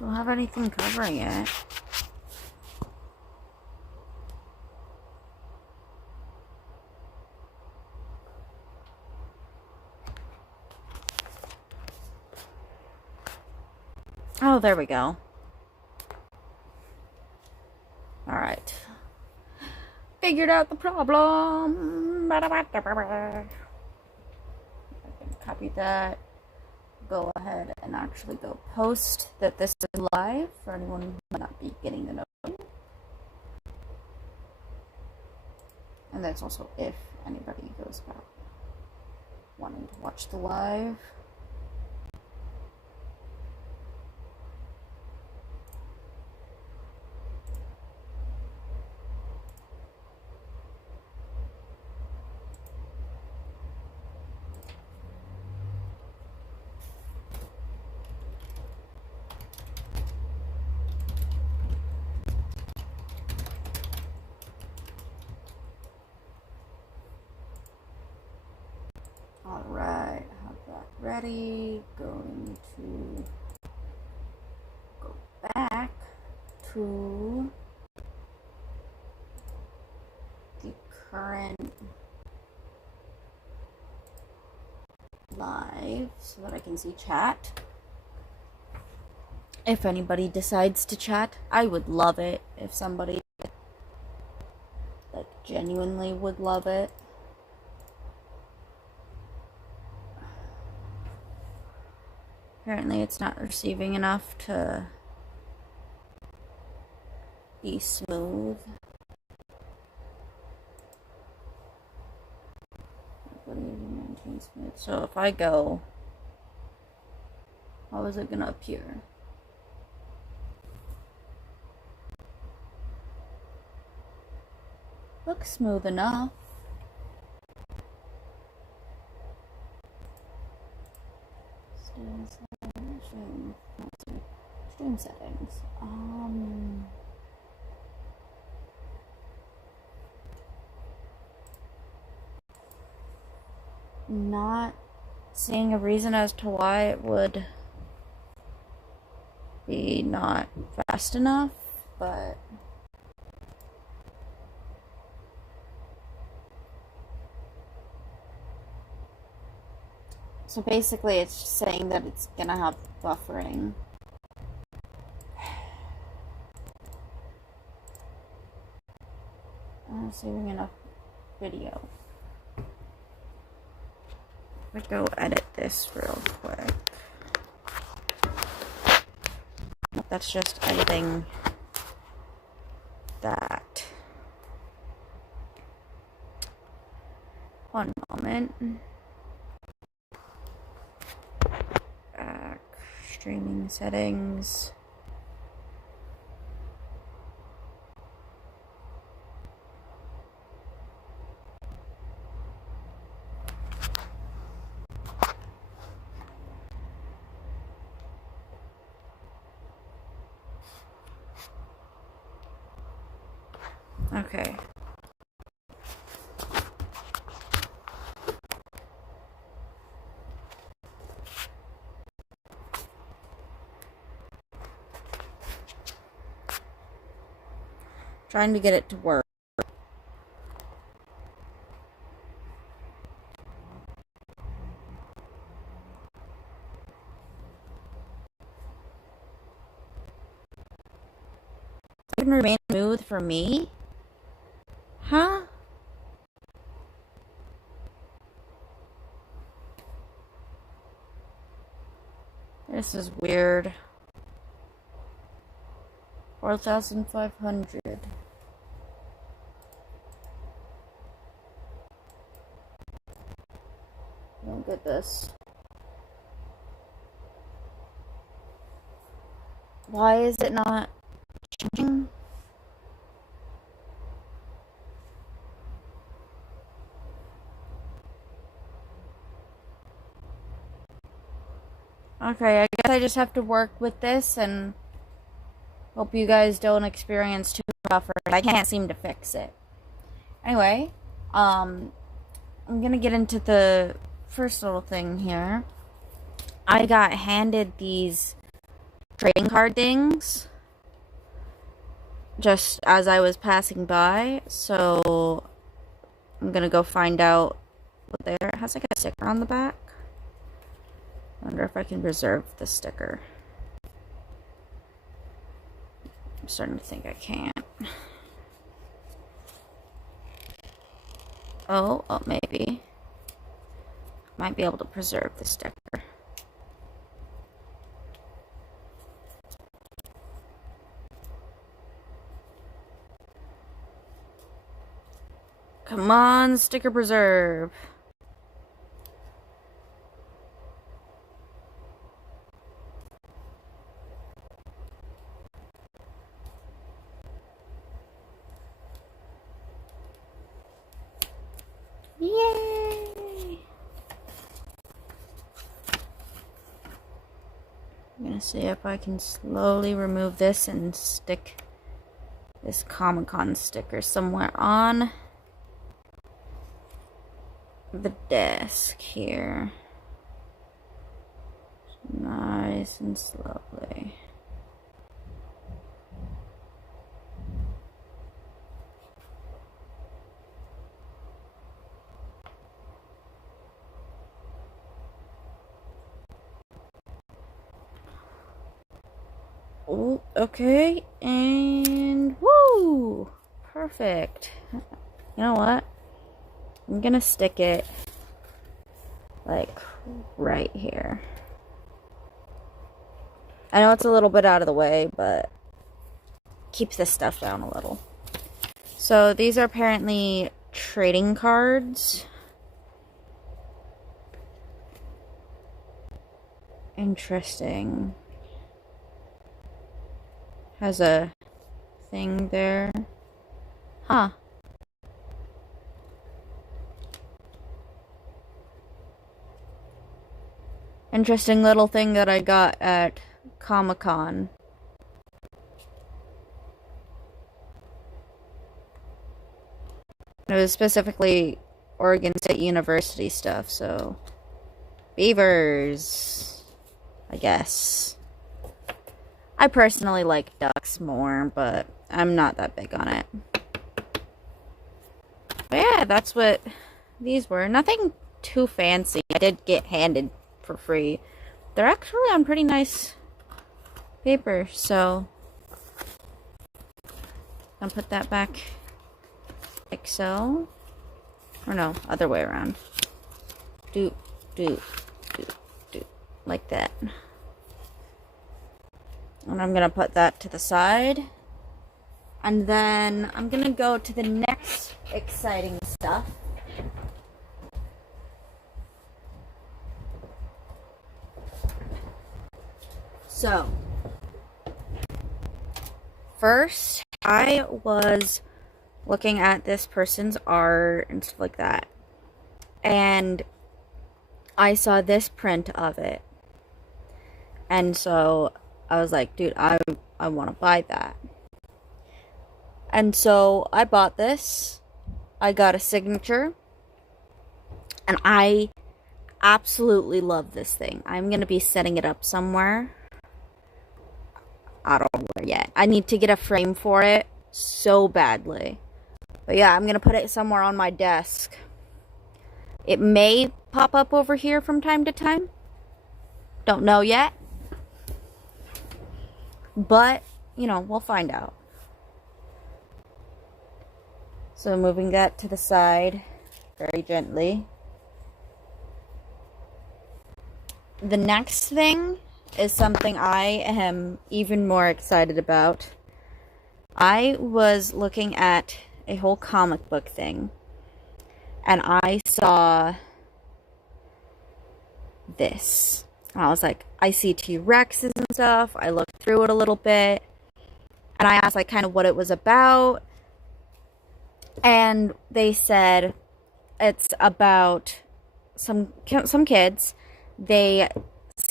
Don't have anything covering it. Oh, there we go. Alright. Figured out the problem. I can copy that. Go ahead and actually go post that this is live for anyone who might not be getting the note. And that's also if anybody goes about wanting to watch the live. Alright, have that ready. Going to go back to the current live so that I can see chat. If anybody decides to chat, I would love it if somebody like genuinely would love it. Apparently it's not receiving enough to be smooth. So if I go, how is it gonna appear? Looks smooth enough. Stream settings. Not seeing a reason as to why it would be not fast enough, but so basically it's just saying that it's gonna have buffering. I'm saving enough video. Let's go edit this real quick. That's just editing that. One moment. Back. Streaming settings. Okay. Trying to get it to work. It can remain smooth for me? Huh? This is weird. 4,500. Don't get this. Why is it not changing? Okay, I guess I just have to work with this and hope you guys don't experience too much buffer. I can't seem to fix it. Anyway, I'm gonna get into the first little thing here. I got handed these trading card things just as I was passing by, so I'm gonna go find out what there. It has like a sticker on the back. I wonder if I can preserve the sticker. I'm starting to think I can't. Oh, maybe. Might be able to preserve the sticker. Come on, sticker preserve. Yay! I'm gonna see if I can slowly remove this and stick this Comic-Con sticker somewhere on the desk here. Nice and slowly. Oh, okay, and woo! Perfect. You know what? I'm gonna stick it like right here. I know it's a little bit out of the way, but keeps this stuff down a little. So these are apparently trading cards. Interesting. Has a thing there. Huh. Interesting little thing that I got at Comic-Con. It was specifically Oregon State University stuff, so beavers, I guess. I personally like ducks more, but I'm not that big on it. But yeah, that's what these were. Nothing too fancy. I did get handed for free. They're actually on pretty nice paper, so I'll put that back like so. Or no, other way around. Do, like that. And I'm gonna put that to the side. And then I'm gonna go to the next exciting stuff. So, first, I was looking at this person's art and stuff like that. And I saw this print of it. And so I was like, dude, I want to buy that. And so I bought this. I got a signature. And I absolutely love this thing. I'm going to be setting it up somewhere. I don't know where yet. I need to get a frame for it so badly. But yeah, I'm going to put it somewhere on my desk. It may pop up over here from time to time. Don't know yet. But, you know, we'll find out. So moving that to the side very gently. The next thing is something I am even more excited about. I was looking at a whole comic book thing, and I saw this. And I was like, I see T-Rexes and stuff. I looked through it a little bit, and I asked like kind of what it was about. And they said it's about some kids. They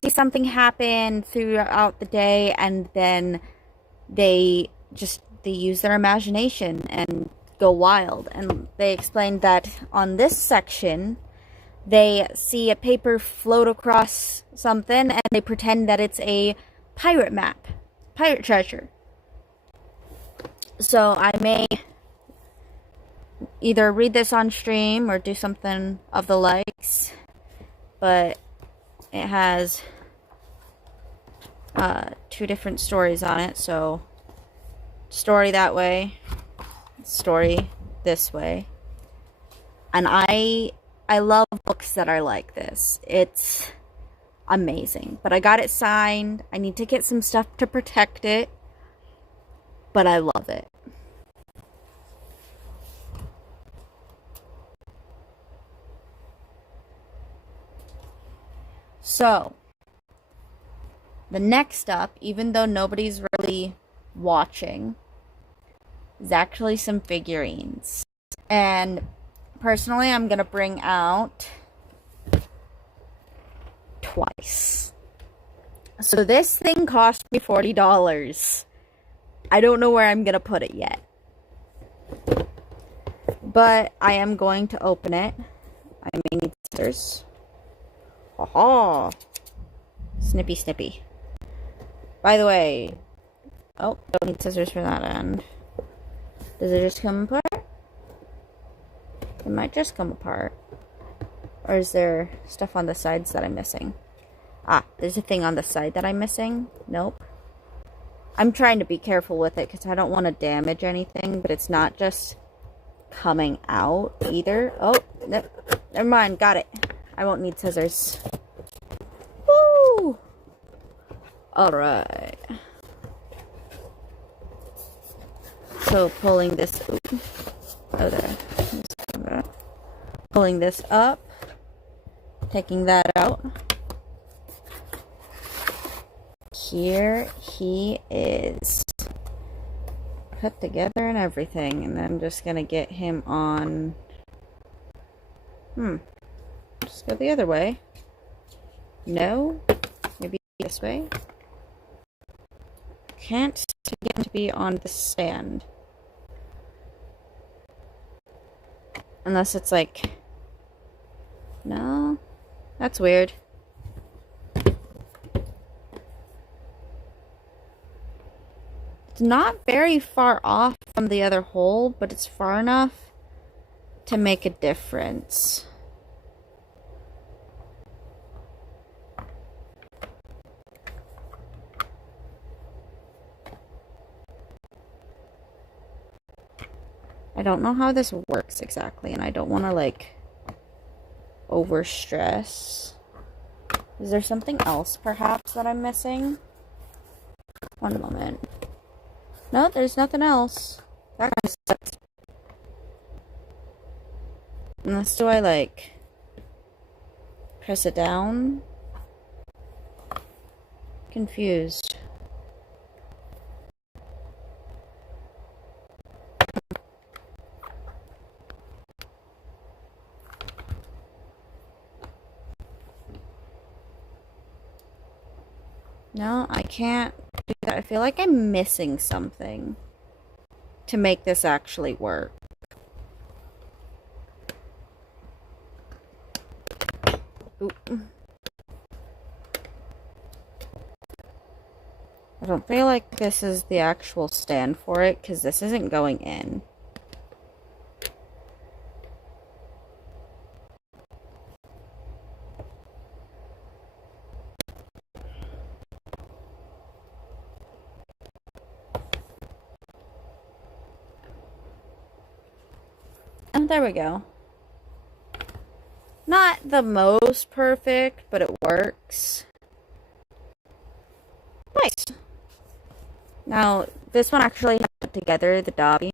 see something happen throughout the day, and then they use their imagination and go wild. And they explained that on this section, they see a paper float across something, and they pretend that it's a pirate map. Pirate treasure. So I may either read this on stream or do something of the likes. But it has 2 different stories on it. So story that way, story this way. And I love books that are like this. It's amazing. But I got it signed. I need to get some stuff to protect it. But I love it. So, the next up, even though nobody's really watching, is actually some figurines. And personally, I'm going to bring out twice. So this thing cost me $40. I don't know where I'm going to put it yet. But I am going to open it. I may need scissors. Haha. Snippy snippy. By the way, oh, don't need scissors for that end. Does it just come apart? It might just come apart. Or is there stuff on the sides that I'm missing? Ah, there's a thing on the side that I'm missing. Nope. I'm trying to be careful with it because I don't want to damage anything, but it's not just coming out either. Oh, no, never mind. Got it. I won't need scissors. Woo! Alright. So pulling this... Oh, there. Pulling this up. Taking that out. Here he is. Put together and everything. And then I'm just gonna get him on... Just go the other way. No? Maybe this way? Can't get him to be on the stand. Unless it's like... No? That's weird. It's not very far off from the other hole, but it's far enough to make a difference. I don't know how this works exactly, and I don't want to, like, overstress. Is there something else, perhaps, that I'm missing? One moment. No, there's nothing else. That kind of sucks. Unless do I, like, press it down? Confused. No, I can't do that. I feel like I'm missing something to make this actually work. Ooh. I don't feel like this is the actual stand for it, because this isn't going in. And there we go. Not the most perfect, but it works. Nice. Now, this one actually put together, the Dobby.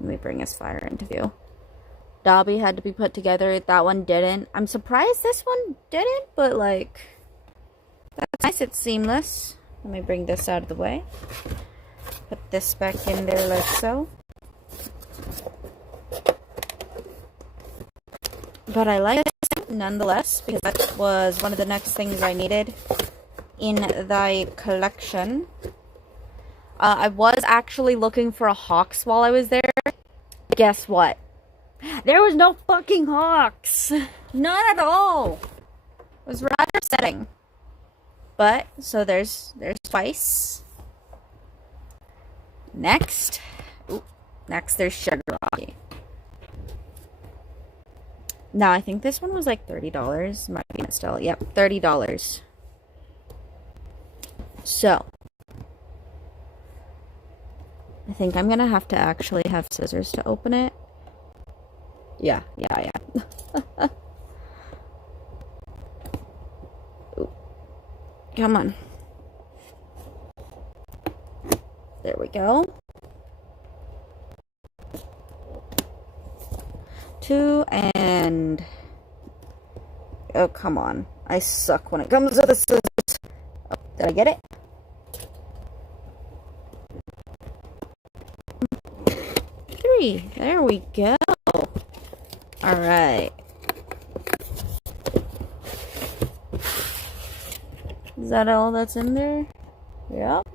Let me bring his fire into view. Dobby had to be put together. That one didn't. I'm surprised this one didn't, but like, that's nice. It's seamless. Let me bring this out of the way. Put this back in there like so. But I like it nonetheless, because that was one of the next things I needed in the collection. I was actually looking for a Hawks while I was there. Guess what? There was no fucking Hawks! None at all! It was rather upsetting. But, so there's twice. Next. Ooh, next there's Shigaraki. Now, I think this one was like $30. Might be still. Yep, $30. So, I think I'm gonna have to actually have scissors to open it. Yeah. Come on. There we go. 2 and... Oh, come on. I suck when it comes to the scissors. Oh, did I get it? 3. There we go. Alright. Is that all that's in there? Yep.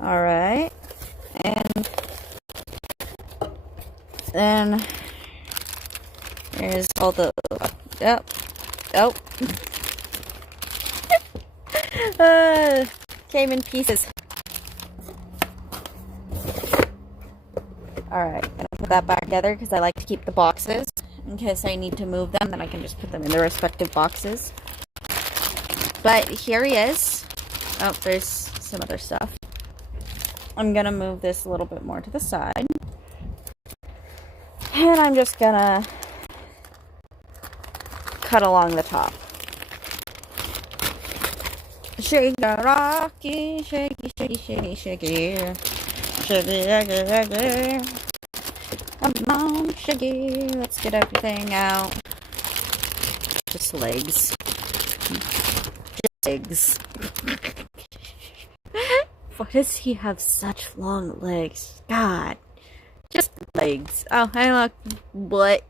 Alright. And then there's all the... Yep. Oh. Came in pieces. Alright, I'm gonna put that back together because I like to keep the boxes. In case I need to move them, then I can just put them in their respective boxes. But here he is. Oh, there's some other stuff. I'm gonna move this a little bit more to the side. And I'm just gonna cut along the top. Shigaraki, shaky, shaky, shaky, shaky. Shaggy, shaggy. Come on, Shaggy. Let's get everything out. Just legs. Just legs. Why does he have such long legs? God. Just legs. Oh, hey, look. Butt.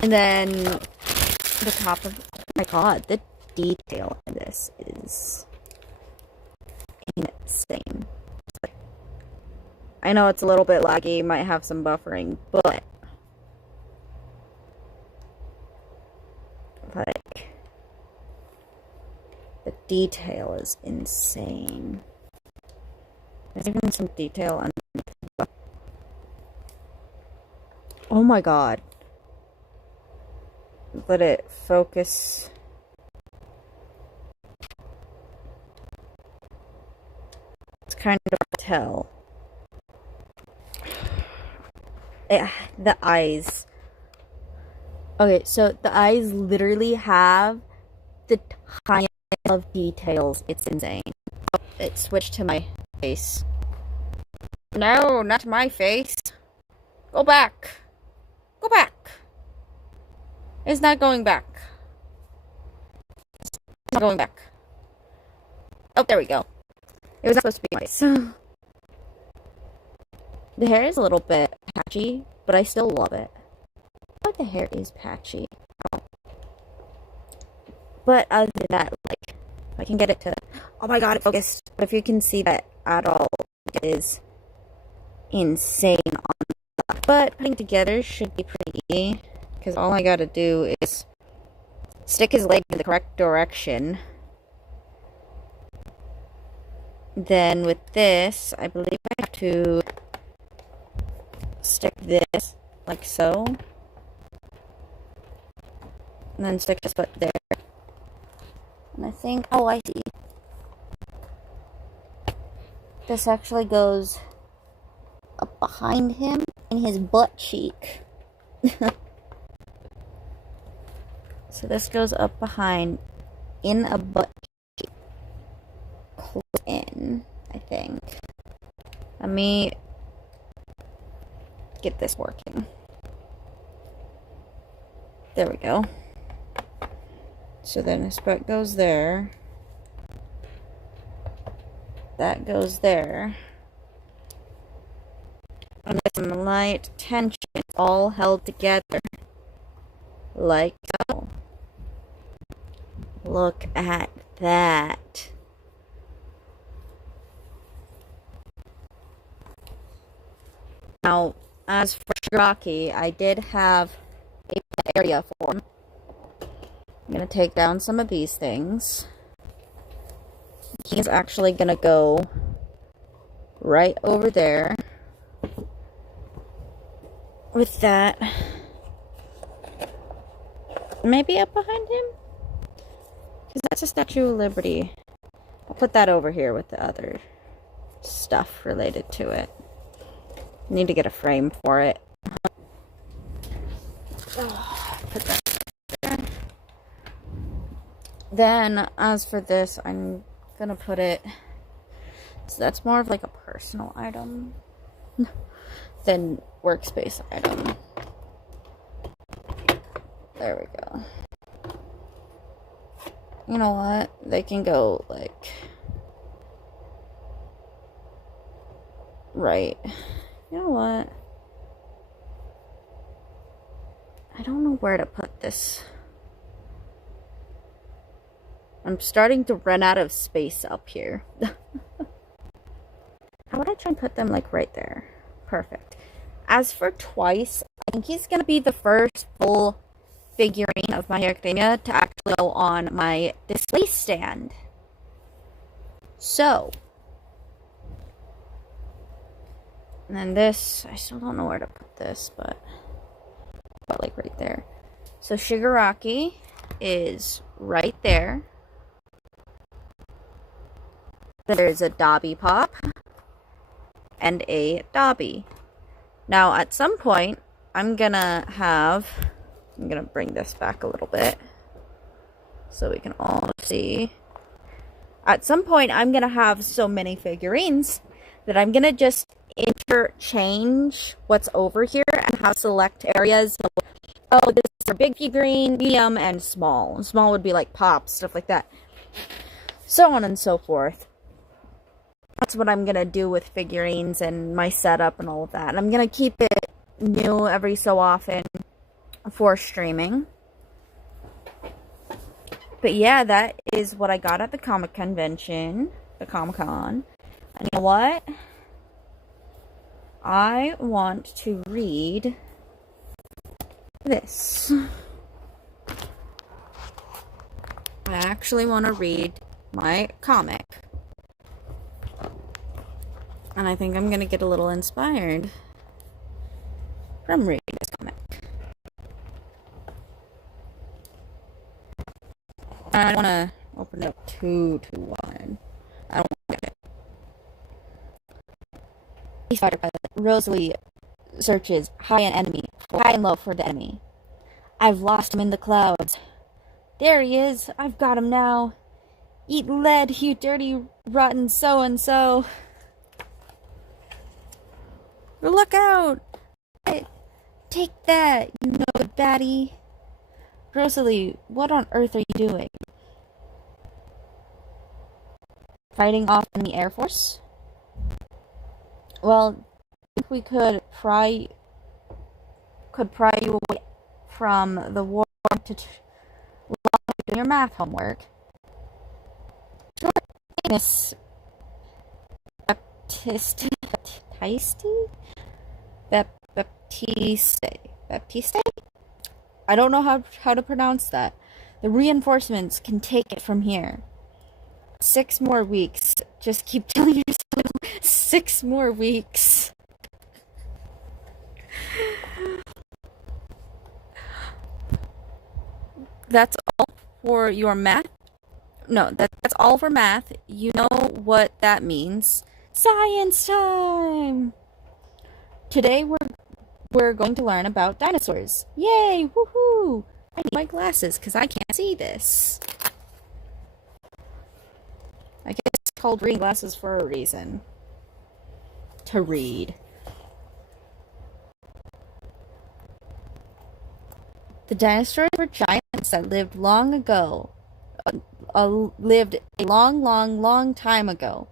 And then the top of... Oh my god, the detail in this is insane. I know it's a little bit laggy, might have some buffering, but like the detail is insane. There's even some detail underneath. Oh my god. Let it focus. It's kind of hard to tell. The eyes. Okay, so the eyes literally have the tiniest of details. It's insane. Oh, it switched to my face. No, not my face. Go back. Go back. It's not going back. It's not going back. Oh, there we go. It was not supposed to be my face. The hair is a little bit patchy, but I still love it. But the hair is patchy. Oh. But other than that, like, if I can get it to... Oh my god, it focused. But if you can see that at all, it is insane on that. But putting it together should be pretty easy. Because all I gotta do is stick his leg in the correct direction. Then with this, I believe I have to stick this like so. And then stick his foot there. And I think, oh, I see. This actually goes up behind him in his butt cheek. So this goes up behind in a butt cheek. Close in, I think. Let me get this working. There we go. So then his butt goes there. That goes there. And with some light tension, all held together. Like so. Look at that. Now, as for Shigaraki, I did have a area for him. I'm going to take down some of these things. He's actually going to go right over there with that. Maybe up behind him? Because that's a Statue of Liberty. I'll put that over here with the other stuff related to it. Need to get a frame for it. Put that there. Then, as for this, I'm gonna put it... So that's more of like a personal item than workspace item. There we go. You know what? They can go like... Right. You know what? I don't know where to put this. I'm starting to run out of space up here. How would I try and put them like right there? Perfect. As for Twice, I think he's going to be the first full figurine of My Hero Academia to actually go on my display stand. So. And then this, I still don't know where to put this, but like right there. So Shigaraki is right there. There's a Dobby Pop and a Dobby. Now at some point, I'm gonna bring this back a little bit so we can all see. At some point, I'm gonna have so many figurines that I'm gonna just interchange what's over here and have select areas. Oh, this is for big figurine, medium, and small. Small would be like pops, stuff like that. So on and so forth. That's what I'm gonna do with figurines and my setup and all of that. And I'm gonna keep it new every so often for streaming. But yeah, that is what I got at the comic convention, the Comic-Con. And you know what? I want to read this. I actually want to read my comic. And I think I'm going to get a little inspired from reading this comic. I don't want to open it up too wide. I don't want to get it. Spider Pilot. Rosalie searches high and low for the enemy. I've lost him in the clouds. There he is. I've got him now. Eat lead, you dirty, rotten so-and-so. Look out! Take that, you know baddie. Rosalie, what on earth are you doing? Fighting off in the Air Force? Well, I think we could pry you away from the war to do your math homework. Miss Baptiste? I don't know how to pronounce that. The reinforcements can take it from here. 6 more weeks. Just keep telling yourself 6 more weeks. That's all for your math. No, that's all for math. You know what that means. Science time! Today we're going to learn about dinosaurs. Yay! Woohoo! I need my glasses because I can't see this. I guess it's called reading glasses for a reason. To read. The dinosaurs were giants that lived long ago. Lived a long time ago.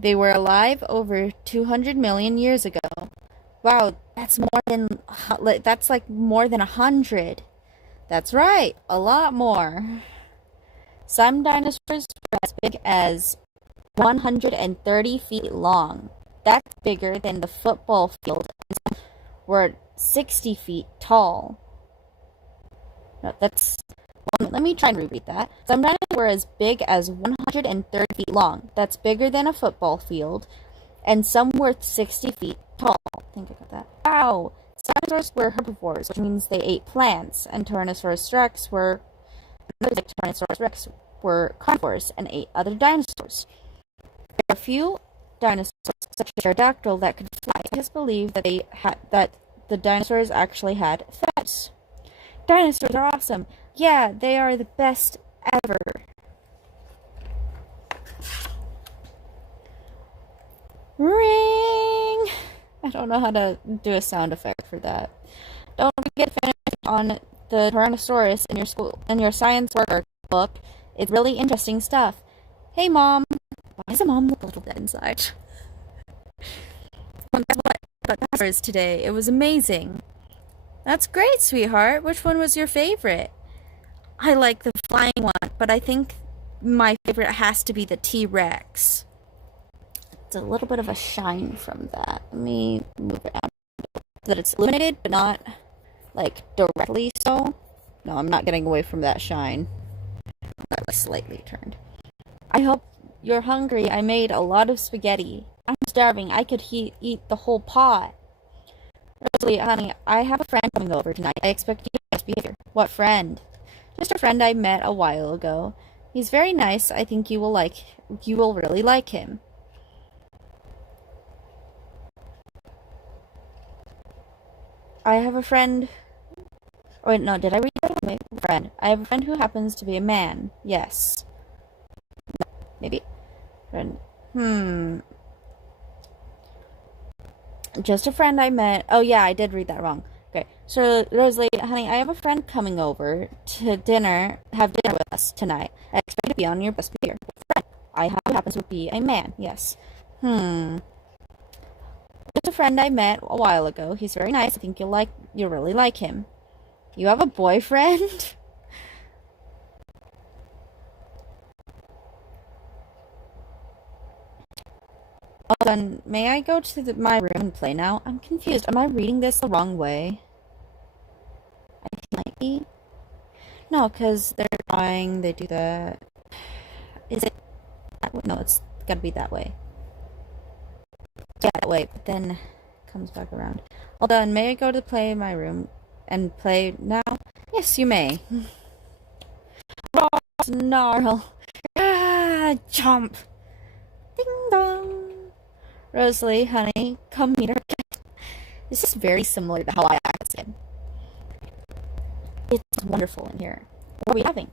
They were alive over 200 million years ago. Wow, that's like more than 100. That's right, a lot more. Some dinosaurs were as big as 130 feet long. That's bigger than the football field. And some were 60 feet tall. No, that's Let me try and repeat that. Some dinosaurs were as big as 130 feet long. That's bigger than a football field. And some were 60 feet tall. I think I got that. Wow! Dinosaurs were herbivores, which means they ate plants. And Tyrannosaurus rex were carnivores and ate other dinosaurs. There are a few dinosaurs, such as pterodactyl, that could fly. It is believed that the dinosaurs actually had feathers. Dinosaurs are awesome. Yeah, they are the best ever. Ring! I don't know how to do a sound effect for that. Don't forget to finish on the Tyrannosaurus in your science workbook. It's really interesting stuff. Hey, Mom. Why does the mom look a little dead inside? Guess what about dinosaurs today? It was amazing. That's great, sweetheart. Which one was your favorite? I like the flying one, but I think my favorite has to be the T-Rex. It's a little bit of a shine from that. Let me move it out so that it's illuminated, but not like directly so. No, I'm not getting away from that shine. That was slightly turned. I hope you're hungry. I made a lot of spaghetti. I'm starving. I could eat the whole pot. Rosalie, honey, I have a friend coming over tonight. I expect you to be here. What friend? Just a friend I met a while ago. He's very nice. I think you will really like him. I have a friend. Oh, wait, no, did I read that? Wait, friend. I have a friend who happens to be a man. Yes. Maybe. Friend. Just a friend I met. Oh, yeah, I did read that wrong. Okay. So, Rosalie, honey, I have a friend coming over to have dinner with us tonight. I expect you to be on your best behavior. Friend. I have who happens to be a man. Yes. Just a friend I met a while ago. He's very nice. I think you'll really like him. You have a boyfriend? Hold on. May I go to my room and play now? I'm confused. Am I reading this the wrong way? I think it might be. No, because they're trying. They do that. Is it that way? No, it's gotta be that way. Yeah, that way, but then it comes back around. Hold on, may I go to play in my room and play now? Yes, you may. Snarl. Jump. Ding dong. Rosalie, honey, come meet her again. This is very similar to how I act again. It's wonderful in here. What are we having?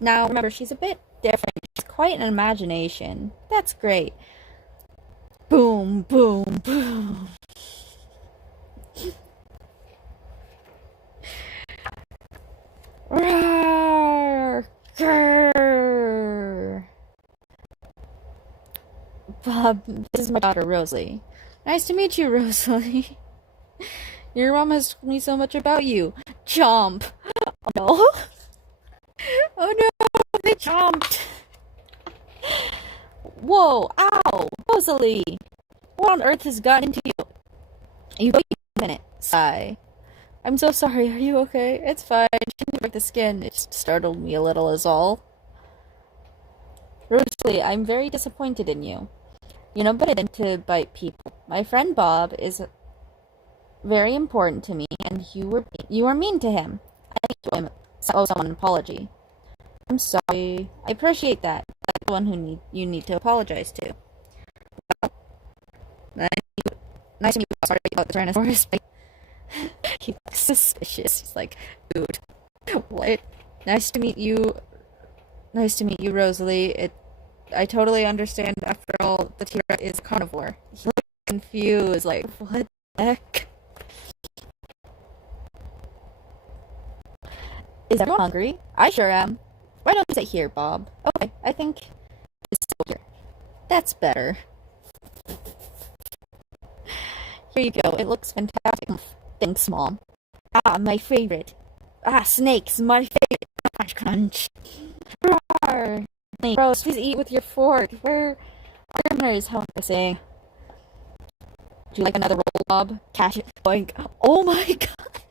Now, remember, she's a bit different. She's quite an imagination. That's great. Boom, boom, boom. Roar! Grrr. Bob, this is my daughter, Rosalie. Nice to meet you, Rosalie. Your mom has told me so much about you. Jump! Oh no! Oh no! They jumped! Whoa! Ow! Rosalie! What on earth has gotten into you? You wait a minute. Sigh. I'm so sorry. Are you okay? It's fine. She didn't break the skin. It just startled me a little is all. Rosalie, I'm very disappointed in you. You're no better than to bite people. My friend Bob is very important to me, and you were mean to him. I think you owe someone an apology. I'm sorry. I appreciate that. I'm the one who you need to apologize to. Well, nice to meet you. Sorry about the Tyrannosaurus. He looks suspicious. He's like, dude, what? Nice to meet you. Nice to meet you, Rosalie. I totally understand. After all, the T-Rex is a carnivore. He looks confused. Like, what the heck? Is everyone hungry? I sure am. Why don't you sit here, Bob? Okay, I think it's here. That's better. Here you go. It looks fantastic. Thanks, Mom. Ah, my favorite. Ah, snakes, my favorite. Crunch, crunch. Roar! Rose, please eat with your fork. Where are manners? How am I saying? Do you like another roll, Bob? Cash it. Boink. Oh my god.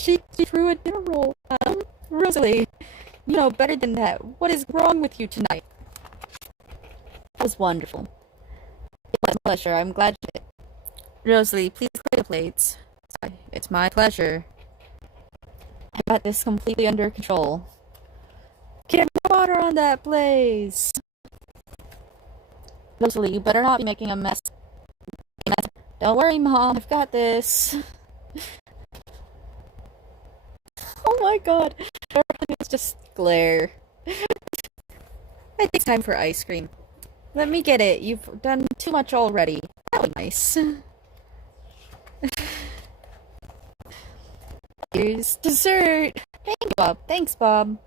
she threw a dinner roll. Rosalie, you know better than that. What is wrong with you tonight? That was wonderful. It was a pleasure. I'm glad you did. Rosalie, please clear the plates. It's my pleasure. I got this completely under control. Get water on that blaze. Rosalie, you better not be making a mess. Don't worry, Mom. I've got this. Oh my god. It's just glare. I think it's time for ice cream. Let me get it. You've done too much already. That was nice. Here's dessert. Thank you, Bob. Thanks, Bob.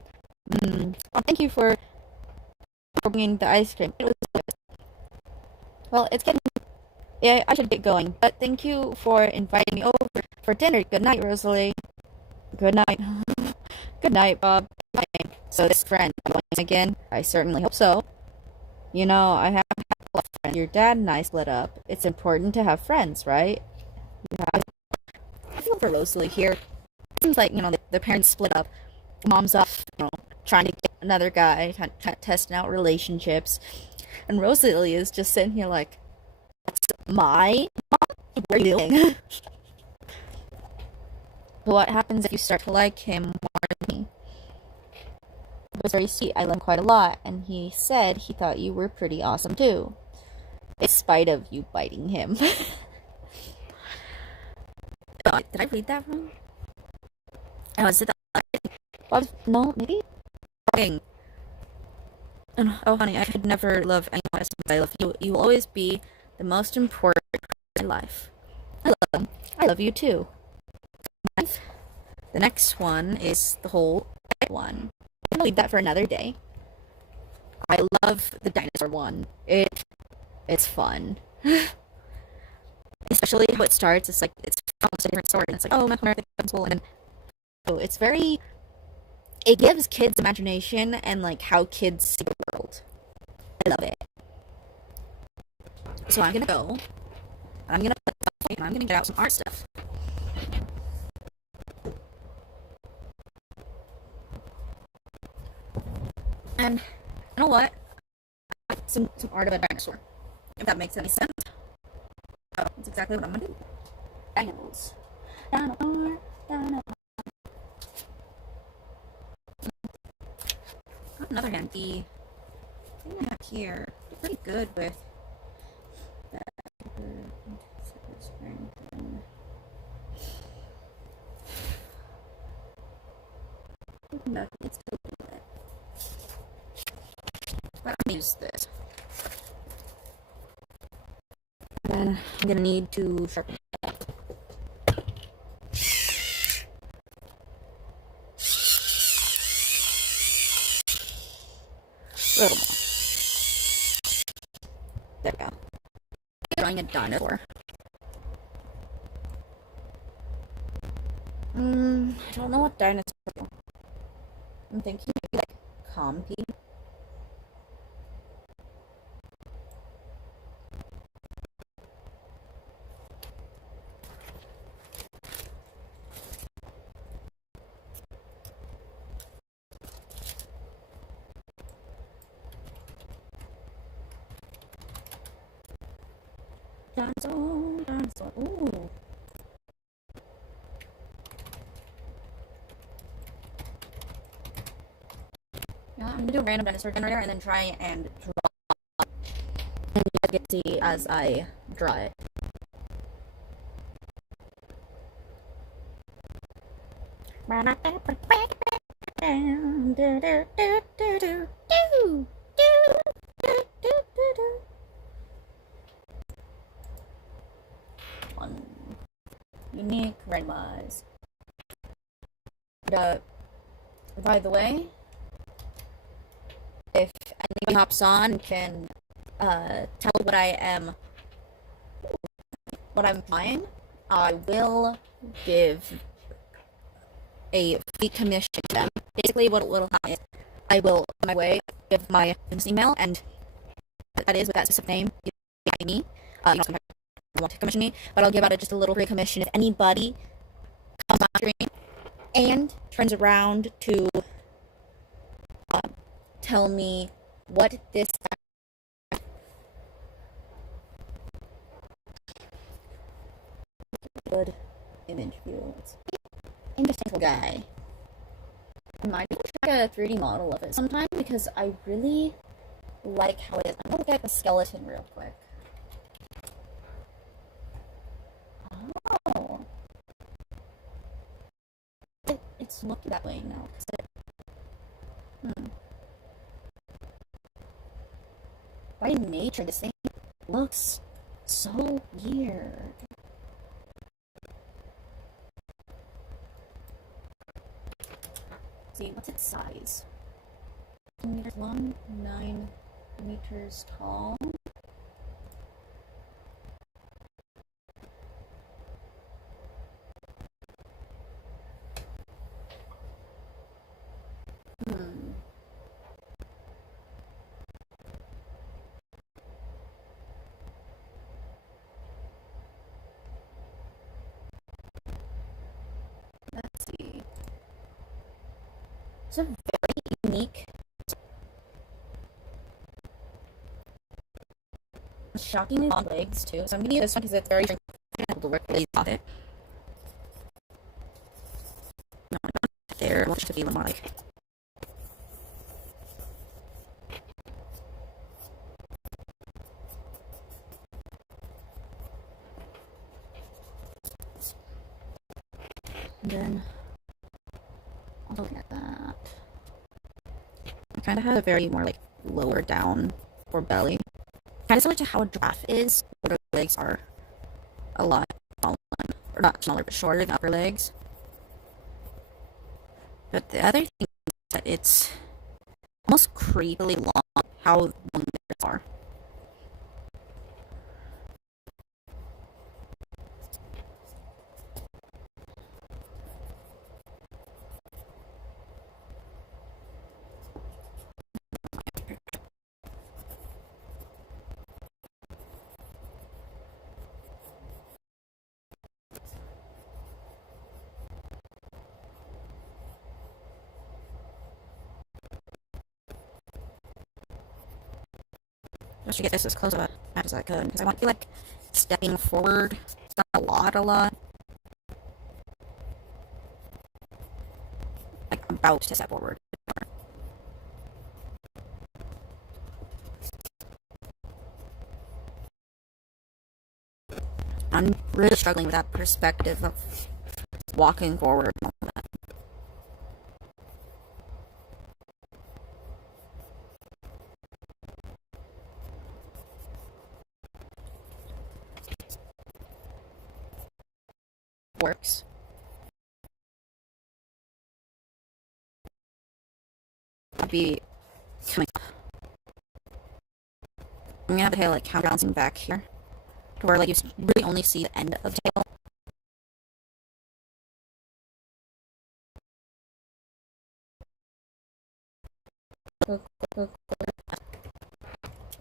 Thank you for bringing the ice cream. It was good. Well, it's getting... Yeah, I should get going. But thank you for inviting me over for dinner. Good night, Rosalie. Good night. Good night, Bob. So this friend going again? I certainly hope so. You know, I have a lot of friends. Your dad and I split up. It's important to have friends, right? Yeah. I feel for Rosalie here. Seems like, you know, the parents split up. Mom's off, you know, trying to get another guy, testing out relationships. And Rosalie is just sitting here like, that's my mom? What are you doing? What happens if you start to like him more than me? It was very sweet. I learned quite a lot, and he said he thought you were pretty awesome too, in spite of you biting him. Did I read that wrong? Oh, is it Bob, no, maybe? Oh, honey, I could never love anyone as much as I love you. You will always be the most important person in my life. I love you too. The next one is the whole one. I'll leave that for another day. I love the dinosaur one. It's fun. Especially how it starts. It's like it's almost a different story. And it's like, oh, my heart becomes full, and then so it's very. It gives kids imagination and like how kids see the world. I love it. So I'm gonna go. I'm gonna get out some art stuff. And you know what? Some art of a dinosaur. If that makes any sense. Oh, that's exactly what I'm gonna do. Dinos. Dino art. On the other hand, the thing I have here is pretty good with that. It's still doing it. But I'm gonna use this. And then I'm gonna need to sharpen it up. A little more. There we go. Drawing a dinosaur. I don't know what dinosaur. I'm thinking maybe like Compy. Dinosaur. Ooh. Yeah, I'm gonna do a random dinosaur generator and then try and draw. And you guys get to see as I draw it. One unique randomize. By the way, if anyone hops on can tell what I'm buying, I will give a free commission to them. Basically, what will happen is I will, on my way, give my business email, and that is with that specific name. You can pay me. You don't want to commission me, but I'll give out just a little free commission if anybody comes on stream and turns around to tell me what this good image view is. Interesting guy. I might check a 3D model of it sometime because I really like how it is. I'm gonna look at the skeleton real quick. Oh. It's looking that way now. By nature, this thing looks so weird. Let's see, what's its size? 10 meters long, 9 meters tall. Let's see. It's a very unique, shockingly long legs too. So I'm gonna use this one because it's very able to work really off it. No, there, we'll just feel more like. And then I'll look at that. It kind of has a very more like lower down or belly. Kind of similar to how a giraffe is, where the legs are a lot smaller, or not smaller, but shorter than upper legs. But the other thing is that it's almost creepily long, how long legs are. Just to get this as close of a map as I could, because I want to be like stepping forward. It's not a lot. Like I'm about to step forward. I'm really struggling with that perspective of walking forward and all that. Works. I'll be coming up. I'm gonna have the tail like counterbalancing back here, to where like you really only see the end of the tail.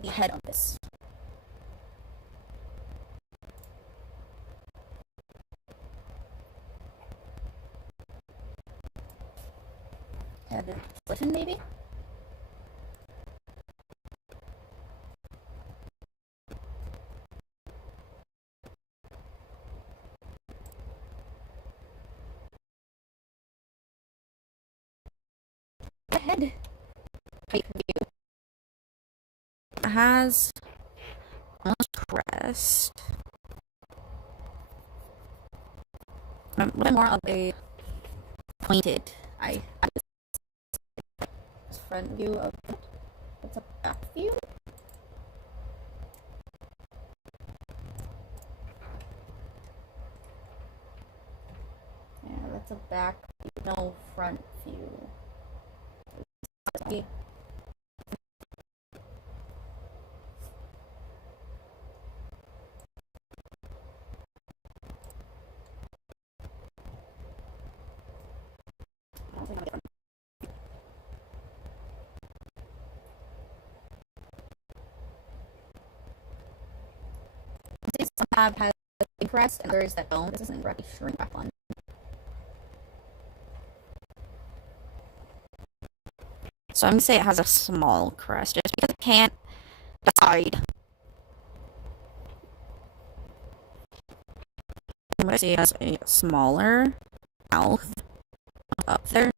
The head on this. Head listen maybe? The head height view. It has almost crest. A little bit more of a pointed eye. Front view of it. What's a back view? Yeah, that's a back view, no front view. Some have a big crest and others that don't. This isn't really shrink back one. So I'm gonna say it has a small crest just because I can't decide. I'm gonna say it has a smaller mouth up there.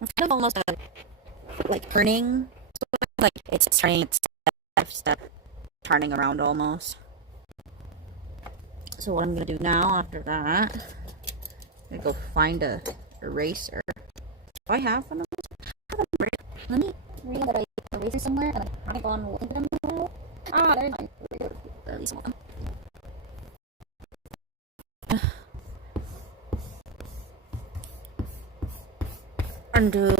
It's kind of almost like turning, like it's turning, it's step, turning around almost. So what I'm gonna do now after that, I'm gonna go find a eraser. Do I have one of those? Let me read that I eraser somewhere and I haven't gone looking for them in a while. Ah, there's mine. At least one. Undo.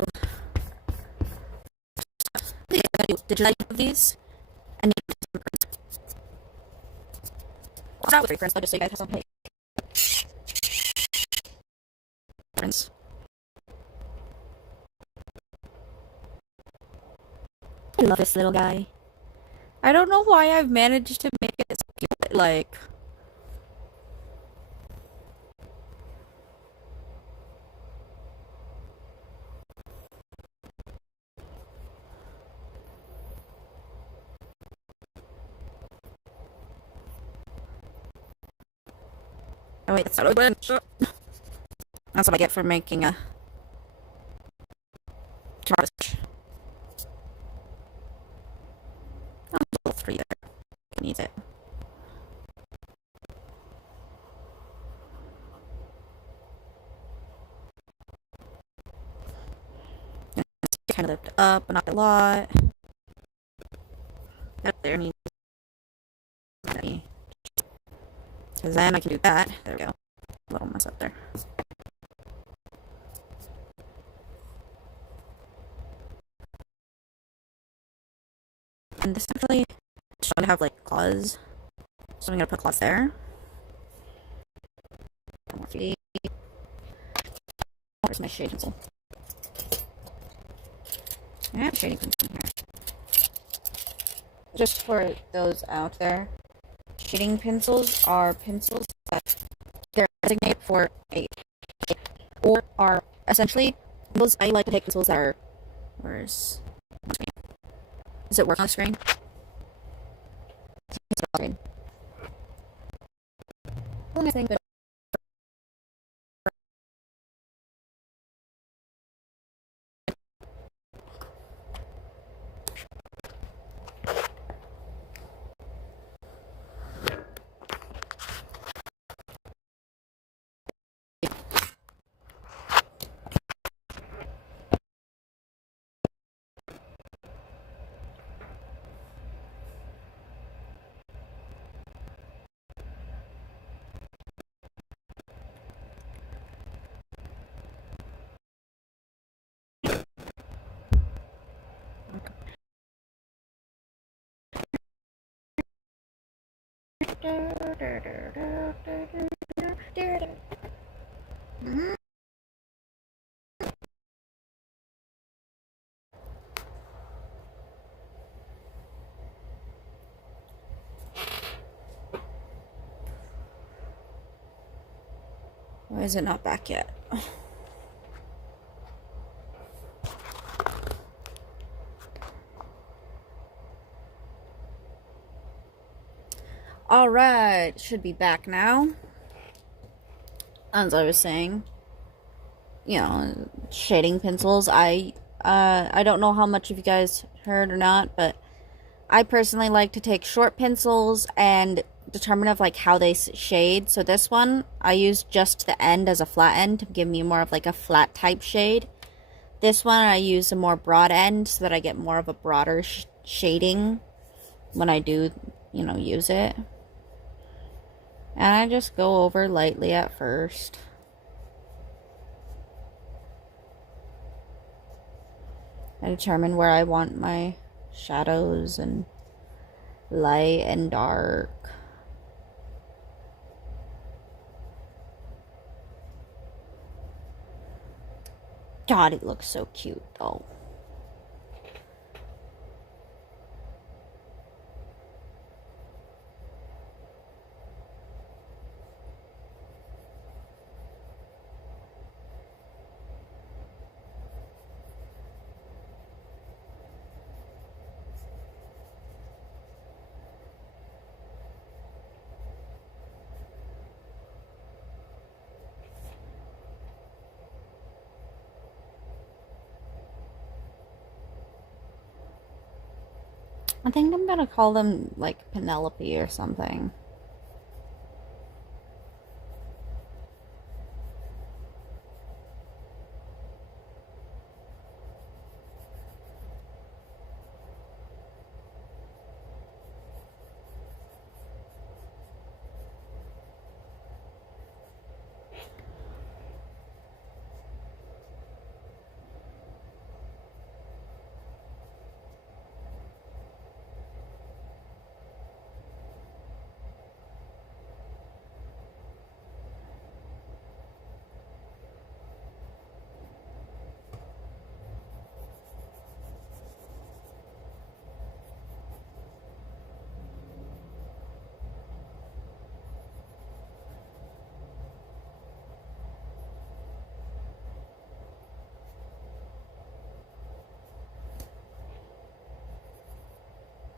Did you like these? I need some prints. Well, not with prints, but just so you guys have some prints. I love this little guy. I don't know why I've managed to make it so cute, like. Oh wait, that's not open. That's what I get for making a tomato sauce. Oh, there's a little 3 there. You can use it. Kind of lift up, but not a lot. Up there needs. Because then I can do that. There we go. A little mess up there. And this actually is going to have like claws. So I'm going to put claws there. More feet. Where's my shading pencil? I have a shading pencil in here. Just for those out there, shading pencils are pencils that they're designated for a or are essentially pencils. I like to take pencils that are. Where's my screen? Does it work on the screen? It's on the screen. One more thing, but why is it not back yet? Alright, should be back now. As I was saying, you know, shading pencils. I don't know how much of you guys heard or not, but I personally like to take short pencils and determine of like how they shade. So this one, I use just the end as a flat end to give me more of like a flat type shade. This one, I use a more broad end so that I get more of a broader shading when I do, you know, use it. And I just go over lightly at first. I determine where I want my shadows and light and dark. God, it looks so cute though. I think I'm gonna call them like Penelope or something.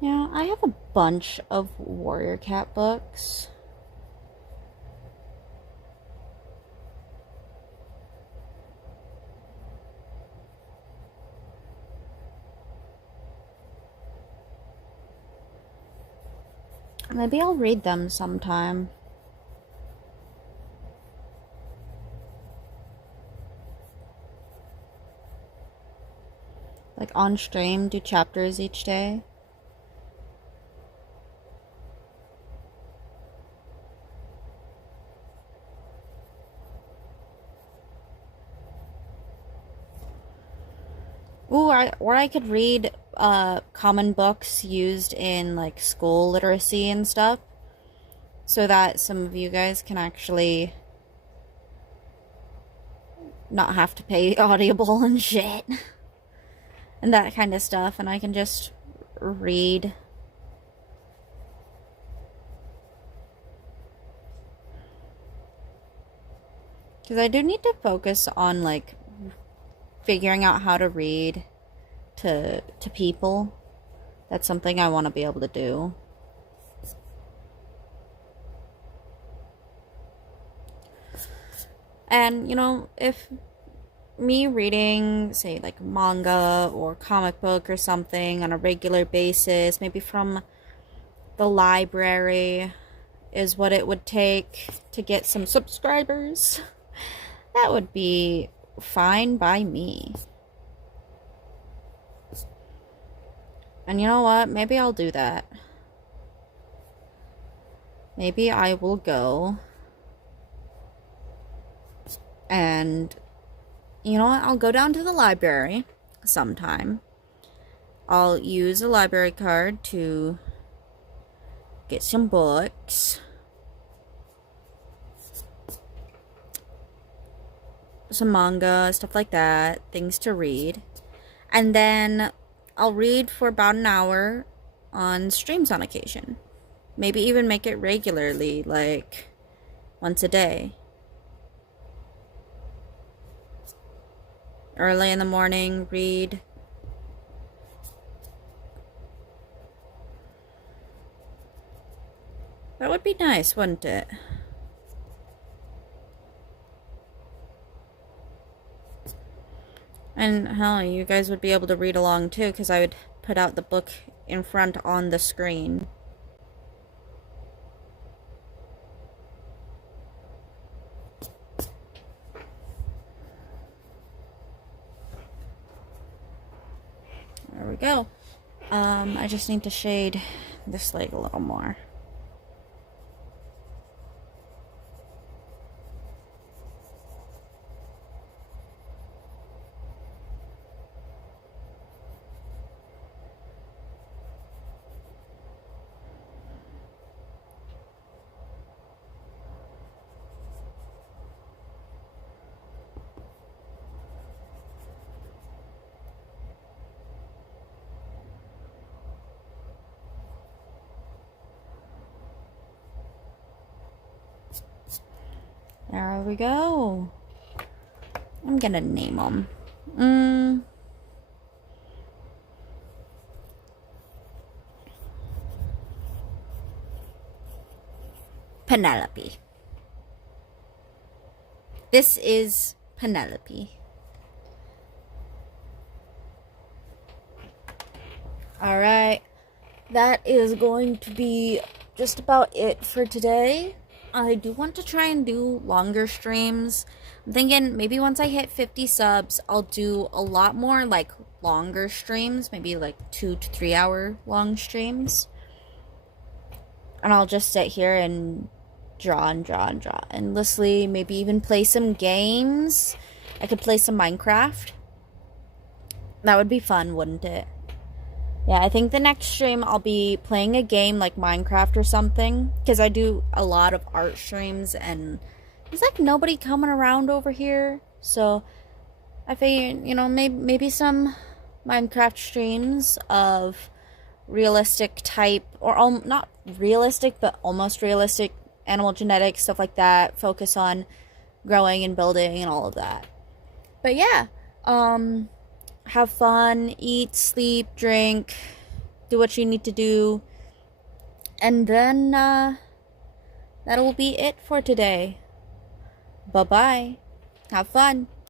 Yeah, I have a bunch of Warrior Cat books. Maybe I'll read them sometime. Like on stream, do chapters each day. Ooh, or I could read common books used in like school literacy and stuff, so that some of you guys can actually not have to pay Audible and shit and that kind of stuff, and I can just read. Because I do need to focus on like figuring out how to read to people. That's something I want to be able to do. And you know, if me reading, say, like manga or comic book or something on a regular basis, maybe from the library, is what it would take to get some subscribers, that would be fine by me. And you know what? Maybe I'll do that. Maybe I will go and, you know what? I'll go down to the library sometime. I'll use a library card to get some books, some manga, stuff like that, things to read. And then I'll read for about an hour on streams on occasion. Maybe even make it regularly, like once a day. Early in the morning, read. That would be nice, wouldn't it? And hell, you guys would be able to read along too, because I would put out the book in front on the screen. There we go. I just need to shade this leg a little more. There we go. I'm gonna name them. Penelope. This is Penelope. Alright. that is going to be just about it for today. I do want to try and do longer streams. I'm thinking maybe once I hit 50 subs, I'll do a lot more like longer streams, maybe like 2 to 3 hour long streams. And I'll just sit here and draw endlessly, maybe even play some games. I could play some Minecraft. That would be fun, wouldn't it? Yeah, I think the next stream I'll be playing a game like Minecraft or something, because I do a lot of art streams and there's like nobody coming around over here. So I figured, you know, maybe some Minecraft streams of realistic type, or not realistic, but almost realistic animal genetics, stuff like that. Focus on growing and building and all of that. But yeah, have fun, eat, sleep, drink, do what you need to do, and then that'll be it for today. Bye bye. Have fun.